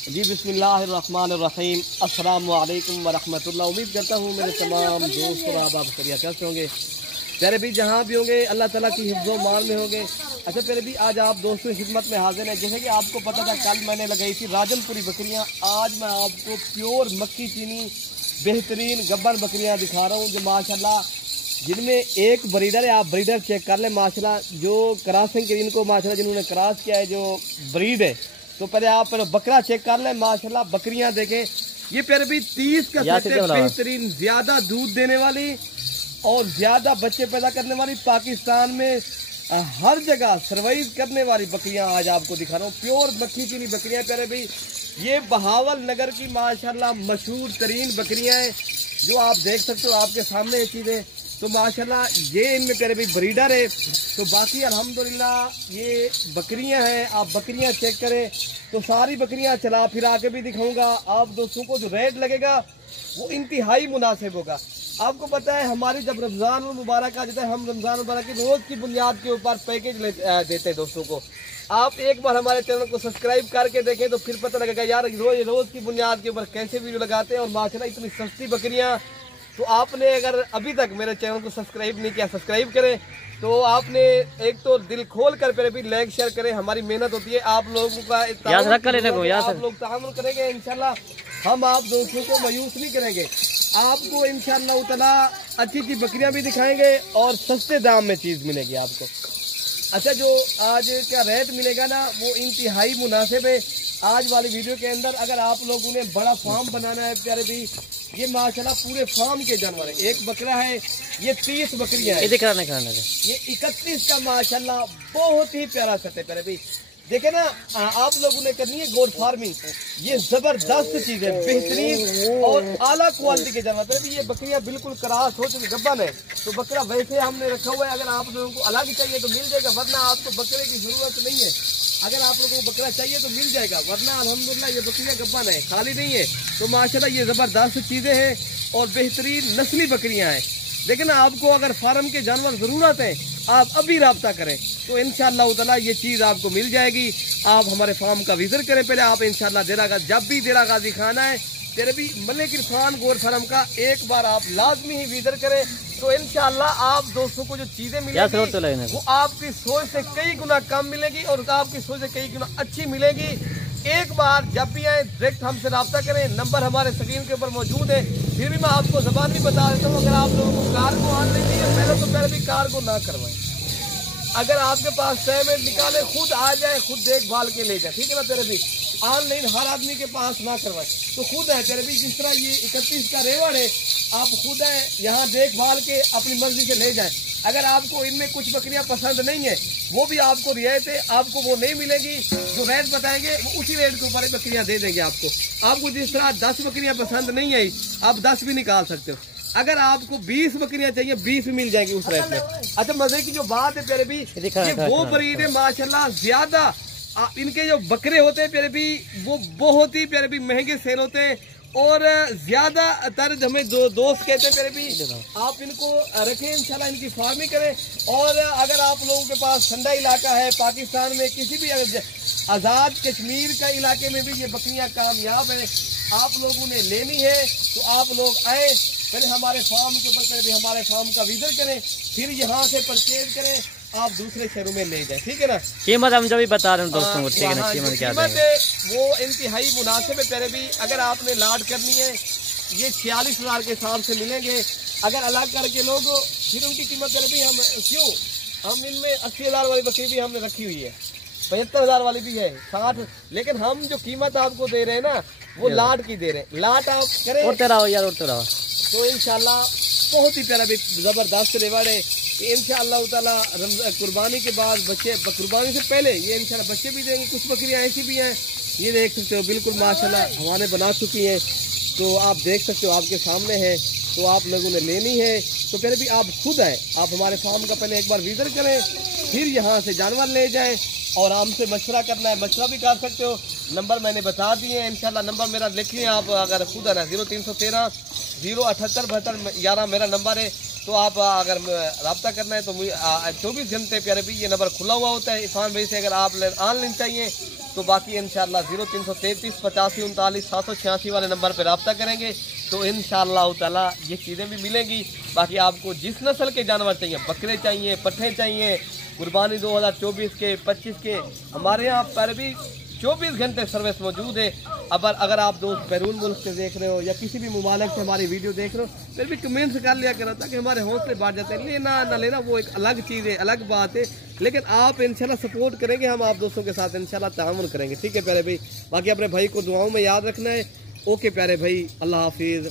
जी बिस्मिल्लाहिर्रहमानिर्रहीम, अस्सलाम वालेकुम वरहमतुल्लाह। उम्मीद करता हूँ मेरे तमाम दोस्त और आप खैरियत से होंगे। प्यारे भी जहाँ भी होंगे अल्लाह ताला की हिफ्ज़ो मान में होंगे। अच्छा प्यारे भी आज आप दोस्तों की खिदमत में हाजिर हैं। जैसे कि आपको पता था कल मैंने लगाई थी राजनपुरी बकरियाँ, आज मैं आपको प्योर मक्की चीनी बेहतरीन गब्बर बकरियाँ दिखा रहा हूँ जो माशाल्लाह जिनमें एक ब्रीडर है। आप ब्रीडर चेक कर लें माशाल्लाह, जो क्रॉसिंग के इनको माशाल्लाह जिन्होंने क्रॉस किया है जो ब्रीड है, तो पहले आप बकरा चेक कर लें माशाल्लाह। बकरियां देखें, ये प्यारे भी 30 का सेट है, बेहतरीन ज्यादा दूध देने वाली और ज्यादा बच्चे पैदा करने वाली, पाकिस्तान में हर जगह सर्वाइव करने वाली बकरियां आज आपको दिखा रहा हूँ। प्योर मक्खी चीनी बकरियां प्यारे भाई, ये बहावल नगर की माशाल्लाह मशहूर तरीन बकरियां हैं जो आप देख सकते हो आपके सामने ये चीजें। तो माशाल्लाह ये इनमें प्यारे भाई ब्रीडर है। तो बाकी अल्हम्दुलिल्लाह ये बकरियां हैं, आप बकरियां चेक करें तो सारी बकरियां चला फिरा के भी दिखाऊंगा आप दोस्तों को। जो रेट लगेगा वो इंतहाई मुनासिब होगा। आपको पता है हमारी जब रमज़ान मुबारक आ जाता है, हम रमज़ान मुबारक की रोज़ की बुनियाद के ऊपर पैकेज देते हैं दोस्तों को। आप एक बार हमारे चैनल को सब्सक्राइब करके देखें तो फिर पता लगेगा यार रोज़ की बुनियाद के ऊपर कैसे वीडियो लगाते हैं। और माशाल्लाह इतनी सस्ती बकरियाँ, तो आपने अगर अभी तक मेरे चैनल को सब्सक्राइब नहीं किया सब्सक्राइब करें। तो आपने एक तो दिल खोल कर फिर भी लाइक शेयर करें, हमारी मेहनत होती है आप लोगों का, आप लोग तामुल करेंगे इंशाल्लाह हम आप दोस्तों को मायूस नहीं करेंगे। आपको इंशाल्लाह ताला अच्छी अच्छी बकरियां भी दिखाएंगे और सस्ते दाम में चीज़ मिलेगी आपको। अच्छा जो आज क्या रेट मिलेगा ना वो इंतहाई मुनासिब है आज वाली वीडियो के अंदर। अगर आप लोगों ने बड़ा फार्म बनाना है प्यारे भी, ये माशाल्लाह पूरे फार्म के जानवर है। एक बकरा है, ये 30 बकरियां हैं, ये 31 का माशाल्लाह बहुत ही प्यारा सेट है प्यारे भी। देखे ना आप लोगों ने करनी है गोड फार्मिंग, ये जबरदस्त चीज है, बेहतरीन और आला क्वालिटी के जानवर है। ये बकरियां बिल्कुल क्रॉस हो चुकी गब्बन है, तो बकरा वैसे हमने रखा हुआ है। अगर आप लोगों को अलग चाहिए तो मिल जाएगा, वरना आपको बकरे की जरूरत नहीं है। अगर आप लोगों को बकरा चाहिए तो मिल जाएगा, वरना अल्हम्दुलिल्लाह ये बकरियां गब्बन है, खाली नहीं है। तो माशाल्लाह ये जबरदस्त चीजें हैं और बेहतरीन नस्ली बकरियां हैं। लेकिन आपको अगर फार्म के जानवर जरूरत है आप अभी रब्ता करें तो इंशाअल्लाह ताला ये चीज़ आपको मिल जाएगी। आप हमारे फार्म का विजिट करें पहले आप इंशाअल्लाह। देरा गाजी जब भी देरा गाजी खाना है तेरे भी मलिक इरफान गोर फार्म का एक बार आप लाजमी ही विजिट करें तो इंशाअल्लाह आप दोस्तों को जो चीज़ें मिलेगी वो आपकी सोच से कई गुना कम मिलेगी और आपकी सोच से कई गुना अच्छी मिलेगी। एक बार जब भी आए डायरेक्ट हमसे रब्ता करें, नंबर हमारे स्क्रीन के ऊपर मौजूद है। फिर भी मैं आपको ज़बान भी बता देता हूँ, अगर आप लोगों को कार को आने नहीं है पहले भी कार को ना करवाएं। अगर आपके पास पेमेंट निकाले खुद आ जाए, खुद देखभाल के ले जाए, ठीक है ना। तेरे भी ऑनलाइन हर आदमी के पास ना करवाए तो खुद है तेरे भी। जिस तरह ये 31 का रेवड़ है, आप खुद है यहाँ देखभाल के अपनी मर्जी से ले जाए। अगर आपको इनमें कुछ बकरियां पसंद नहीं है वो भी आपको रियायतें आपको वो नहीं मिलेगी, जो रेट बताएंगे वो उसी रेट के ऊपर बकरियां दे देंगे आपको। आपको जिस तरह 10 बकरियां पसंद नहीं आई आप 10 भी निकाल सकते हो। अगर आपको 20 बकरियां चाहिए 20 भी मिल जाएगी उस रेट में। अच्छा मजे की जो बात है प्यारे भी, ये वो ब्रीड है माशाल्लाह ज्यादा इनके जो बकरे होते हैं प्यारे भी वो बहुत ही प्यारे भी महंगे सेल होते हैं और ज्यादातर हमें दोस्त कहते हैं प्यारे भी आप इनको रखें इंशाल्लाह, इनकी फार्मिंग करें। और अगर आप लोगों के पास ठंडा इलाका है पाकिस्तान में किसी भी आज़ाद कश्मीर का इलाके में भी ये बकरियां कामयाब है, आप लोगों ने लेनी है तो आप लोग आए पहले हमारे फार्म के ऊपर, पहले हमारे फार्म का विजिट करें, फिर यहाँ से परचेज करें, आप दूसरे शहरों में ले जाए, ठीक है ना। कीमत हम जब भी बता रहे हैं दोस्तों को, ठीक है ना, कीमत क्या है वो इंतहाई मुनासिब है पहले भी। अगर आपने लाड करनी है ये 46,000 के हिसाब से मिलेंगे। अगर अलग करके लोग फिर उनकी कीमत कर भी हम इनमें 80,000 वाली बकरी भी हमने रखी हुई है, 75,000 वाली भी है, 60। लेकिन हम जो कीमत आपको दे रहे हैं ना वो लाट की दे रहे हैं। लाट आप करें तो इंशाल्लाह बहुत ही प्यारा भी जबरदस्त रेवड़ है। इंशाअल्लाह ताला कुर्बानी के बाद बच्चे, कुर्बानी से पहले ये इंशाल्लाह बच्चे भी देंगे। कुछ बकरियां ऐसी भी हैं, ये देख सकते हो बिल्कुल माशाल्लाह हमारे बना चुकी हैं, तो आप देख सकते हो आपके सामने है। तो आप लोगों ने लेनी है तो पहले भी आप खुद आए, आप हमारे फार्म का पहले एक बार विजिट करें, फिर यहाँ से जानवर ले जाएं और हमसे मशवरा करना है मशवरा भी कर सकते हो। नंबर मैंने बता दिए हैं इंशाल्लाह, नंबर मेरा लिखिए आप अगर खुद आना 0313 078 72 11 मेरा नंबर है। तो आप अगर रब्ता करना है तो 24 घंटे प्यारे भी ये नंबर खुला हुआ होता है इरफान भाई से। अगर आप ऑनलाइन चाहिए तो बाकी इंशाल्लाह 0333 85 39 786 वाले नंबर पर रब्ता करेंगे तो इंशाल्लाह ताला ये चीज़ें भी मिलेंगी। बाकी आपको जिस नस्ल के जानवर चाहिए, बकरे चाहिए, पट्ठे चाहिए, कुर्बानी 2024 के 25 के, हमारे यहाँ पर भी 24 घंटे सर्विस मौजूद है। अगर आप दोस्त बैरून मुल्क से देख रहे हो या किसी भी मुमालिक से हमारी वीडियो देख रहे हो, फिर भी कमेंट्स कर लिया करो ताकि हमारे हौसले बढ़ जाते हैं। लेना ना लेना वो एक अलग चीज़ है, अलग बात है, लेकिन आप इंशाल्लाह सपोर्ट करेंगे, हम आप दोस्तों के साथ इंशाल्लाह ताउन करेंगे। ठीक है प्यारे भाई, बाकी अपने भाई को दुआओं में याद रखना है। ओके प्यारे भाई, अल्लाह हाफिज़।